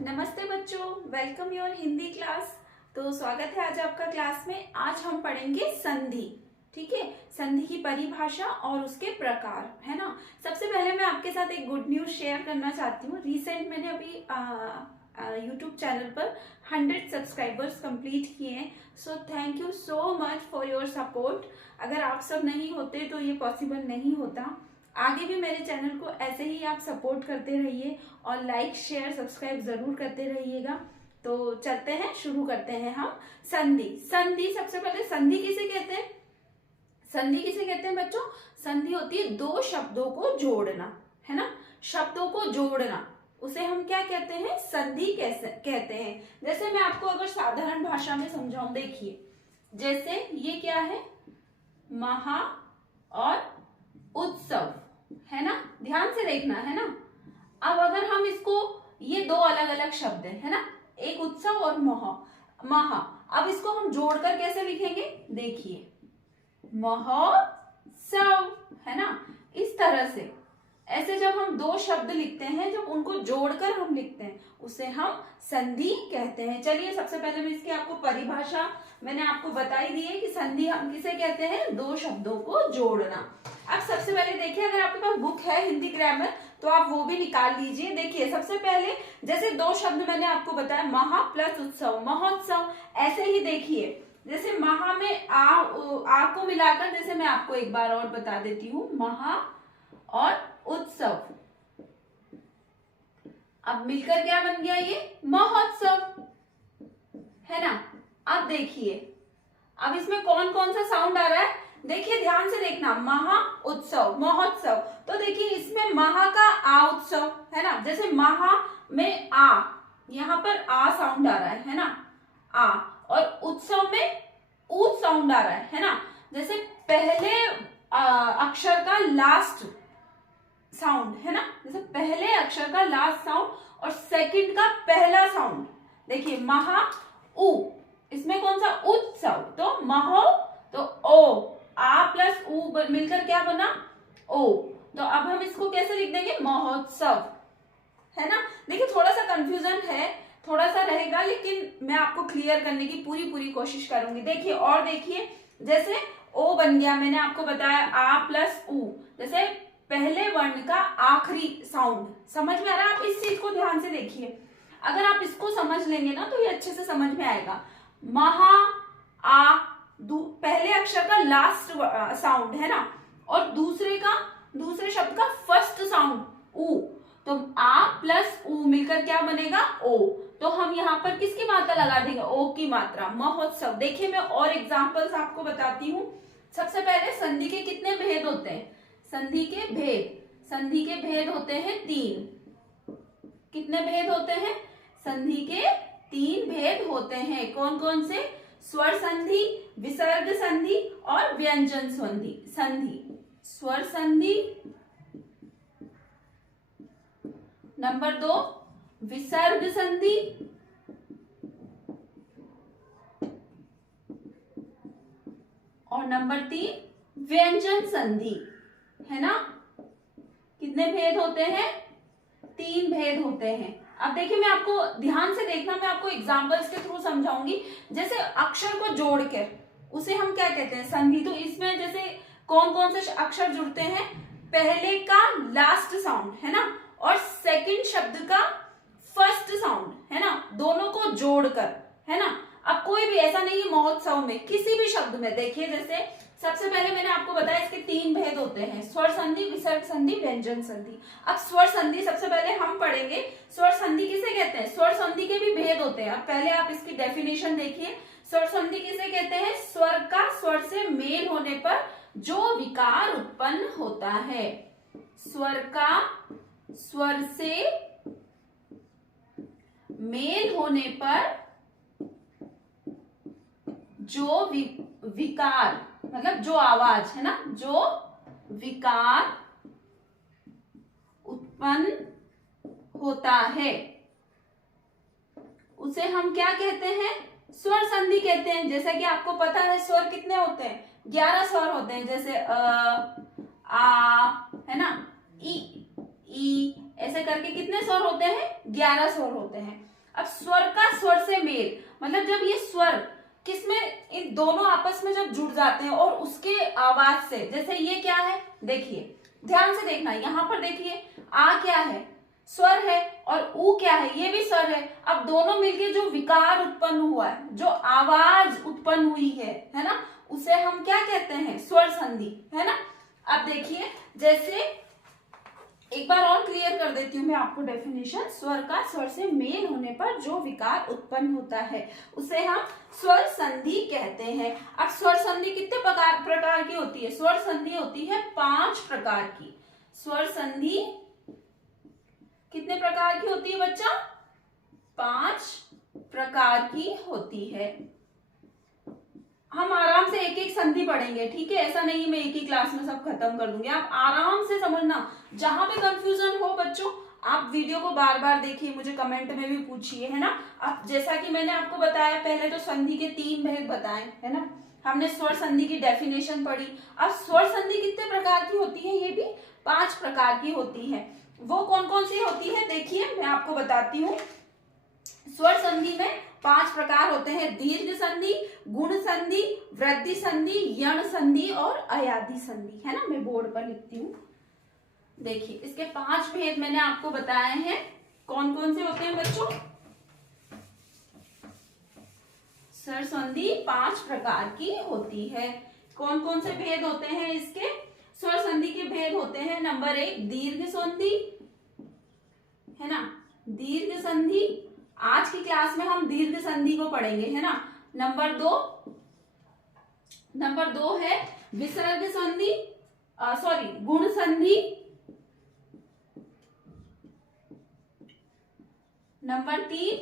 नमस्ते बच्चों, welcome your Hindi class. तो स्वागत है आज आपका क्लास में। आज हम पढ़ेंगे संधि। ठीक है, संधि की परिभाषा और उसके प्रकार, है ना। सबसे पहले मैं आपके साथ एक गुड न्यूज शेयर करना चाहती हूँ। रिसेंट मैंने अभी यूट्यूब चैनल पर 100 सब्सक्राइबर्स कंप्लीट किए हैं। So thank you so much for your support. अगर आप सब नहीं होते तो ये पॉसिबल नहीं होता। आगे भी मेरे चैनल को ऐसे ही आप सपोर्ट करते रहिए और लाइक शेयर सब्सक्राइब जरूर करते रहिएगा। तो चलते हैं, शुरू करते हैं हम संधि। संधि, सबसे पहले संधि किसे कहते हैं? संधि किसे कहते हैं बच्चों? संधि होती है दो शब्दों को जोड़ना, है ना। शब्दों को जोड़ना, उसे हम क्या कहते हैं? संधि कैसे कहते हैं। जैसे मैं आपको अगर साधारण भाषा में समझाऊं, देखिए जैसे ये क्या है, महा और उत्सव, है ना। ध्यान से देखना, है ना। अब अगर हम इसको, ये दो अलग अलग शब्द है ना, एक उत्सव और महा। अब इसको हम जोड़कर कैसे लिखेंगे? देखिए, महोत्सव, है ना। इस तरह से, ऐसे जब हम दो शब्द लिखते हैं, जब उनको जोड़कर हम लिखते हैं, उसे हम संधि कहते हैं। चलिए सबसे पहले मैं इसकी आपको परिभाषा मैंने आपको बताई दी है कि संधि हम किसे कहते हैं? दो शब्दों को जोड़ना। अब सबसे पहले देखिए, अगर आपके पास बुक है हिंदी ग्रामर तो आप वो भी निकाल लीजिए। देखिए सबसे पहले जैसे दो शब्द मैंने आपको बताया, महा प्लस उत्सव, महोत्सव। ऐसे ही देखिए, जैसे महा में आ को मिलाकर, जैसे मैं आपको एक बार और बता देती हूँ, महा और उत्सव, अब मिलकर क्या बन गया? ये महोत्सव, है ना। अब देखिए, अब इसमें कौन कौन सा साउंड आ रहा है? देखिए ध्यान से देखना, महा उत्सव महोत्सव। तो देखिए इसमें महा का आ उत्सव, है ना। जैसे महा में आ, यहां पर आ साउंड आ रहा है ना, आ। और उत्सव में ऊ साउंड आ रहा है ना। जैसे पहले अक्षर का लास्ट साउंड, है ना। जैसे पहले अक्षर का लास्ट साउंड और सेकंड का पहला साउंड। देखिए महा उ, इसमें कौन सा? उत्सव, तो महो, तो ओ, आ प्लस उ मिलकर क्या बना? ओ। तो अब हम इसको कैसे लिख देंगे? महोत्सव, है ना। देखिए थोड़ा सा कंफ्यूजन है, थोड़ा सा रहेगा, लेकिन मैं आपको क्लियर करने की पूरी कोशिश करूंगी। देखिए और देखिए, जैसे ओ बन गया, मैंने आपको बताया आ प्लस उ, जैसे पहले वर्ण का आखिरी साउंड। समझ में आ रहा है? आप इस चीज को ध्यान से देखिए, अगर आप इसको समझ लेंगे ना तो ये अच्छे से समझ में आएगा। महा आ, पहले अक्षर का लास्ट साउंड, है ना, और दूसरे शब्द का फर्स्ट साउंड उ, तो आ प्लस उ मिलकर क्या बनेगा? ओ। तो हम यहाँ पर किसकी मात्रा लगा देंगे? ओ की मात्रा, महोत्सव। देखिए मैं और एग्जांपल्स आपको बताती हूँ। सबसे पहले संधि के कितने भेद होते हैं? संधि के भेद होते हैं 3। कितने भेद होते हैं? संधि के 3 भेद होते हैं। कौन कौन से? स्वर संधि, विसर्ग संधि और व्यंजन संधि। स्वर संधि, नंबर 2 विसर्ग संधि, और नंबर 3 व्यंजन संधि, है ना। कितने भेद होते हैं? 3 भेद होते हैं। अब देखिए, मैं आपको ध्यान से देखना, मैं आपको एग्जांपल्स के थ्रू समझाऊंगी। जैसे अक्षर को जोड़कर उसे हम क्या कहते हैं? संधि। तो इसमें जैसे कौन कौन से अक्षर जुड़ते हैं? पहले का लास्ट साउंड, है ना, और सेकंड शब्द का फर्स्ट साउंड, है ना, दोनों को जोड़कर, है ना। अब कोई भी ऐसा नहीं है महोत्सव में, किसी भी शब्द में देखिए, जैसे सबसे पहले मैंने आपको बताया इसके 3 भेद होते हैं, स्वर संधि, विसर्ग संधि, व्यंजन संधि। अब स्वर संधि सबसे पहले हम पढ़ेंगे। स्वर संधि किसे कहते हैं? स्वर संधि के भी भेद होते हैं। अब पहले आप इसकी डेफिनेशन देखिए। स्वर संधि किसे कहते हैं? स्वर का स्वर से मेल होने पर जो विकार उत्पन्न होता है। स्वर का स्वर से मेल होने पर जो विकार, मतलब जो आवाज, है ना, जो विकार उत्पन्न होता है, उसे हम क्या कहते हैं? स्वर संधि कहते हैं। जैसा कि आपको पता है स्वर कितने होते हैं? 11 स्वर होते हैं। जैसे आ, है ना, ई, ऐसे करके कितने स्वर होते हैं? 11 स्वर होते हैं। अब स्वर का स्वर से मेल, मतलब जब ये स्वर किसमें, इन दोनों आपस में जब जुड़ जाते हैं और उसके आवाज से, जैसे ये क्या है, देखिए ध्यान से देखना, यहां पर देखिए आ क्या है, स्वर है, और ऊ क्या है, ये भी स्वर है। अब दोनों मिलके जो विकार उत्पन्न हुआ है, जो आवाज उत्पन्न हुई है ना, उसे हम क्या कहते हैं, स्वर संधि, है ना। अब देखिए, जैसे एक बार और क्लियर कर देती हूँ मैं आपको डेफिनेशन, स्वर का स्वर से मेल होने पर जो विकार उत्पन्न होता है उसे हम स्वर संधि कहते हैं। अब स्वर संधि कितने प्रकार की होती है, स्वर संधि होती है 5 प्रकार की। स्वर संधि कितने प्रकार की होती है बच्चा, 5 प्रकार की होती है। हम आराम से एक एक संधि पढ़ेंगे, ठीक है, ऐसा नहीं मैं एक ही क्लास में सब खत्म कर दूंगी, आप आराम से समझना। जहां पे कंफ्यूजन हो बच्चों, आप वीडियो को बार बार देखिए, मुझे कमेंट में भी पूछिए, है ना। अब जैसा कि मैंने आपको बताया, पहले तो संधि के 3 भेद बताए, है ना, हमने स्वर संधि की डेफिनेशन पढ़ी। अब स्वर संधि कितने प्रकार की होती है, ये भी 5 प्रकार की होती है। वो कौन कौन सी होती है, देखिए मैं आपको बताती हूँ। स्वर संधि में 5 प्रकार होते हैं, दीर्घ संधि, गुण संधि, वृद्धि संधि, यण संधि और अयादि संधि, है ना। मैं बोर्ड पर लिखती हूँ, देखिए इसके 5 भेद मैंने आपको बताए हैं। कौन कौन से होते हैं बच्चों, स्वर संधि 5 प्रकार की होती है। कौन कौन से भेद होते हैं इसके, स्वर संधि के भेद होते हैं, नंबर 1 दीर्घ संधि, है ना, दीर्घ संधि, आज की क्लास में हम दीर्घ संधि को पढ़ेंगे, है ना। नंबर 2 है विसर्ग संधि, गुण संधि। नंबर 3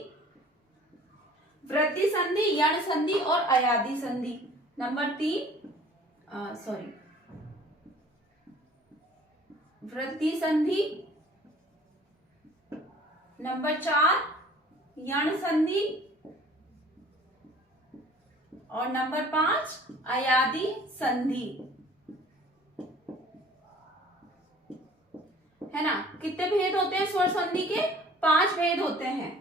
वृद्धि संधि, यण संधि और अयादि संधि। नंबर 3 वृद्धि संधि। नंबर 4 यण संधि और नंबर 5 अयादि संधि, है ना। कितने भेद होते हैं स्वर संधि के, 5 भेद होते हैं।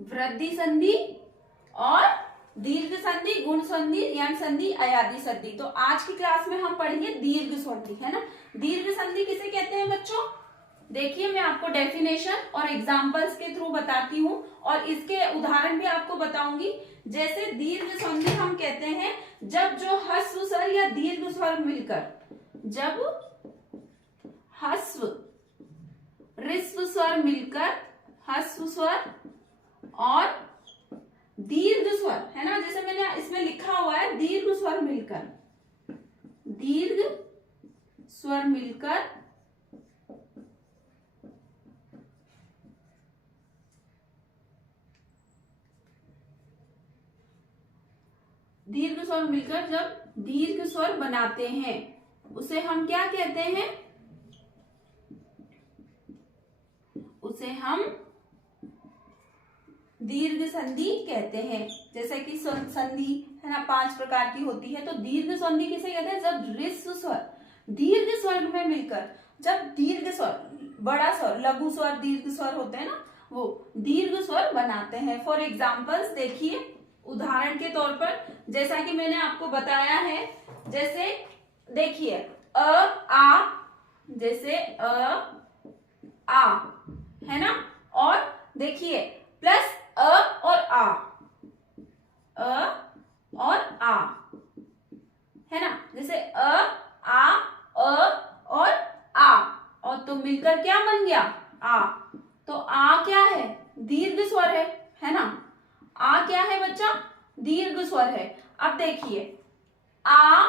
वृद्धि संधि और दीर्घ संधि, गुण संधि, यण संधि, अयादि संधि। तो आज की क्लास में हम पढ़ेंगे दीर्घ संधि, है ना। दीर्घ संधि किसे कहते हैं बच्चों, देखिए मैं आपको डेफिनेशन और एग्जांपल्स के थ्रू बताती हूँ और इसके उदाहरण भी आपको बताऊंगी। जैसे दीर्घ संधि हम कहते हैं जब जो ह्रस्व स्वर या दीर्घ स्वर मिलकर, जब ह्रस्व ऋस्व स्वर मिलकर, ह्रस्व स्वर और दीर्घ स्वर, है ना, जैसे मैंने इसमें लिखा हुआ है दीर्घ स्वर मिलकर, दीर्घ स्वर मिलकर दीर्घ स्वर मिलकर जब दीर्घ स्वर बनाते हैं उसे हम क्या कहते हैं, उसे हम दीर्घ संधि कहते हैं। जैसे कि संधि, है ना, 5 प्रकार की होती है। तो दीर्घ संधि किसे कहते हैं, जब ऋस्व स्वर दीर्घ स्वर में मिलकर, जब दीर्घ स्वर, बड़ा स्वर, लघु स्वर, दीर्घ स्वर होते हैं ना, वो दीर्घ स्वर बनाते हैं। फॉर एग्जाम्पल्स देखिए, उदाहरण के तौर पर जैसा कि मैंने आपको बताया है, जैसे देखिए आ, जैसे आ, है ना, और देखिए प्लस और आ है ना, जैसे आ और आ, और तो मिलकर क्या बन गया, आ। तो आ क्या है, दीर्घ स्वर है ना। आ क्या है बच्चा, दीर्घ स्वर है। अब देखिए आ,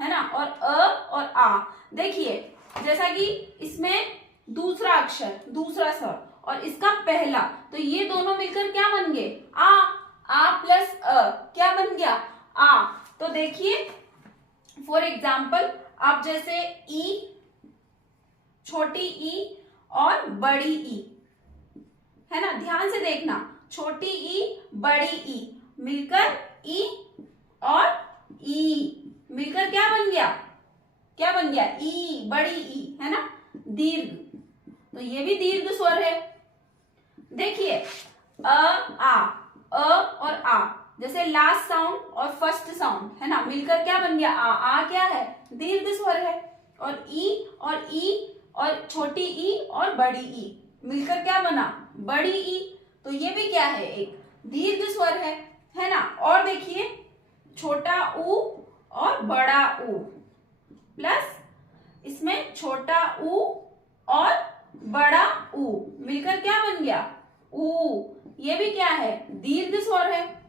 है ना, और आ, देखिए जैसा कि इसमें दूसरा अक्षर, दूसरा स्वर और इसका पहला, तो ये दोनों मिलकर क्या बन गए, आ प्लस क्या बन गया, आ। तो देखिए फॉर एग्जाम्पल, आप जैसे ई, छोटी ई और बड़ी ई, है ना, ध्यान से देखना, छोटी ई बड़ी ई मिलकर ई और ई मिलकर क्या बन गया, क्या बन गया? ई, बड़ी ई, है ना, दीर्घ। तो ये भी दीर्घ स्वर है। देखिए अ और आ, जैसे लास्ट साउंड और फर्स्ट साउंड, है ना, मिलकर क्या बन गया? आ क्या है? दीर्घ स्वर है। और ई और छोटी ई और बड़ी ई मिलकर क्या बना? बड़ी ई। तो ये भी क्या है? एक दीर्घ स्वर है ना। और देखिए छोटा ऊ और बड़ा ऊ प्लस इसमें छोटा ऊ और बड़ा ऊ मिलकर क्या बन गया? ऊ। ये भी क्या है? दीर्घ स्वर है।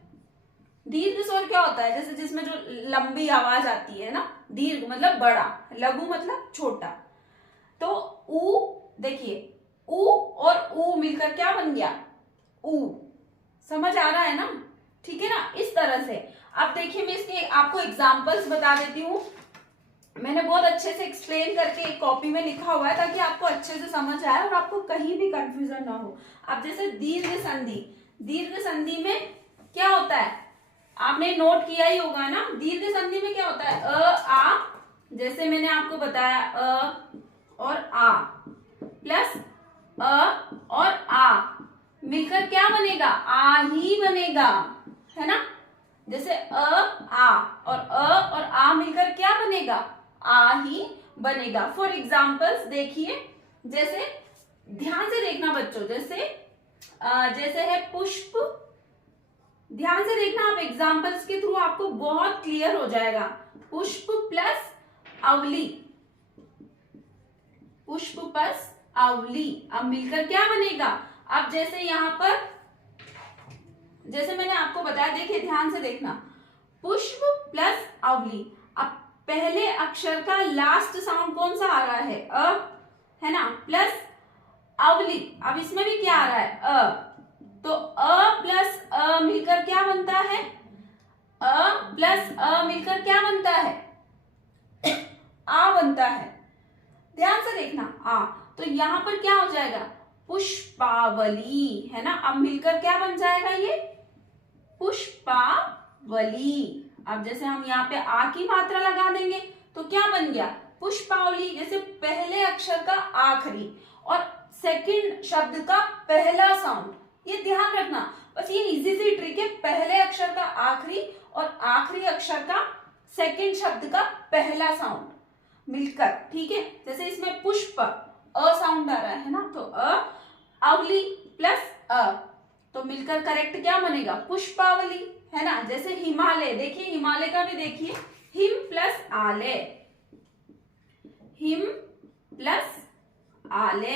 दीर्घ स्वर क्या होता है? जैसे जिसमें जो लंबी आवाज आती है ना, दीर्घ मतलब बड़ा, लघु मतलब छोटा। तो ऊ, देखिए ऊ और ऊ मिलकर क्या बन गया? ऊ। समझ आ रहा है ना? ठीक है ना, इस तरह से। अब देखिए मैं इसके आपको एग्जांपल्स बता देती हूँ। मैंने बहुत अच्छे से एक्सप्लेन करके एक कॉपी में लिखा हुआ है ताकि आपको अच्छे से समझ आए और आपको कहीं भी कंफ्यूजन ना हो। अब जैसे दीर्घ संधि, दीर्घ संधि में क्या होता है? आपने नोट किया ही होगा ना, दीर्घ संधि में क्या होता है? आ, जैसे मैंने आपको बताया और आ प्लस और आ मिलकर क्या बनेगा? आ ही बनेगा, है ना। जैसे आ और आ मिलकर क्या बनेगा? आ ही बनेगा। फॉर एग्जाम्पल्स देखिए, जैसे ध्यान से देखना बच्चों, जैसे है पुष्प। ध्यान से देखना, आप एग्जाम्पल्स के थ्रू आपको बहुत क्लियर हो जाएगा। पुष्प प्लस अवली, पुष्प प्लस अवली, अब मिलकर क्या बनेगा? अब जैसे यहां पर, जैसे मैंने आपको बताया, देखिए ध्यान से देखना, पुष्प प्लस अवली। अब पहले अक्षर का लास्ट साउंड कौन सा आ रहा है? है ना, प्लस अवली। अब इसमें भी क्या आ रहा है? तो प्लस मिलकर क्या बनता है? प्लस मिलकर क्या बनता है? आ बनता है। ध्यान से देखना, आ। तो यहां पर क्या हो जाएगा? पुष्पावली, है ना। अब मिलकर क्या बन जाएगा? ये पुष्पावली। अब जैसे हम यहाँ पे आ की मात्रा लगा देंगे तो क्या बन गया? पुष्पावली। जैसे पहले अक्षर का आखिरी और सेकंड शब्द का पहला साउंड, ये ध्यान रखना, बस ये इजी सी ट्रिक है। पहले अक्षर का आखिरी और आखिरी अक्षर का सेकंड शब्द का पहला साउंड मिलकर, ठीक है। जैसे इसमें पुष्प, अ साउंड आ रहा है ना, तो अवली प्लस तो मिलकर करेक्ट क्या बनेगा? पुष्पावली, है ना। जैसे हिमालय, देखिए हिमालय का भी देखिए, हिम प्लस आले, हिम प्लस आले।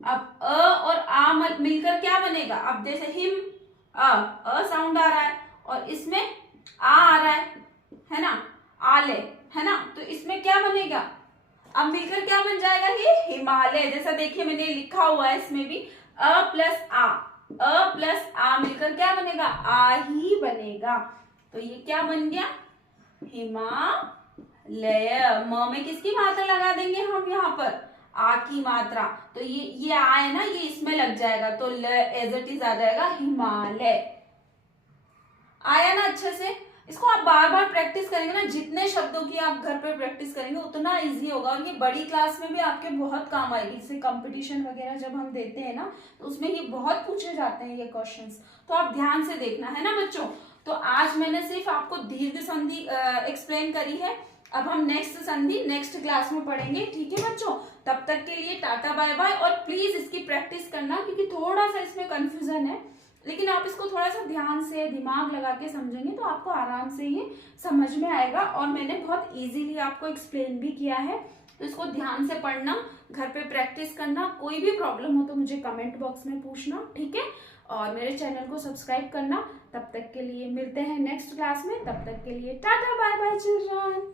अब और आ मिलकर क्या बनेगा? अब जैसे हिम, अ साउंड आ रहा है और इसमें आ रहा है ना, आले, है ना। तो इसमें क्या बनेगा? अब मिलकर क्या बन जाएगा? ये हिमालय। जैसा देखिए मैंने लिखा हुआ है इसमें भी, अ प्लस आ मिलकर क्या बनेगा? आ ही बनेगा। तो ये क्या बन गया? हिमालय। म में किसकी मात्रा लगा देंगे हम यहाँ पर? आ की मात्रा। तो ये आ है ना, ये इसमें लग जाएगा, तो ल एज इट इज आ जाएगा हिमालय। आया ना अच्छे से? इसको आप बार बार प्रैक्टिस करेंगे ना, जितने शब्दों की आप घर पे प्रैक्टिस करेंगे उतना इजी होगा और ये बड़ी क्लास में भी आपके बहुत काम आएगी। जैसे कंपटीशन वगैरह जब हम देते हैं ना, तो उसमें ये बहुत पूछे जाते हैं ये क्वेश्चंस, तो आप ध्यान से देखना, है ना बच्चों। तो आज मैंने सिर्फ आपको दीर्घ संधि एक्सप्लेन करी है। अब हम नेक्स्ट संधि नेक्स्ट क्लास में पढ़ेंगे, ठीक है बच्चों। तब तक के लिए टाटा बाय बाय। और प्लीज इसकी प्रैक्टिस करना, क्योंकि थोड़ा सा इसमें कंफ्यूजन है, लेकिन आप इसको थोड़ा सा ध्यान से दिमाग लगा के समझेंगे तो आपको आराम से ये समझ में आएगा। और मैंने बहुत इजीली आपको एक्सप्लेन भी किया है, तो इसको ध्यान से पढ़ना, घर पे प्रैक्टिस करना। कोई भी प्रॉब्लम हो तो मुझे कमेंट बॉक्स में पूछना, ठीक है। और मेरे चैनल को सब्सक्राइब करना। तब तक के लिए मिलते हैं नेक्स्ट क्लास में। तब तक के लिए टाटा बाय बाय चिल्ड्रन।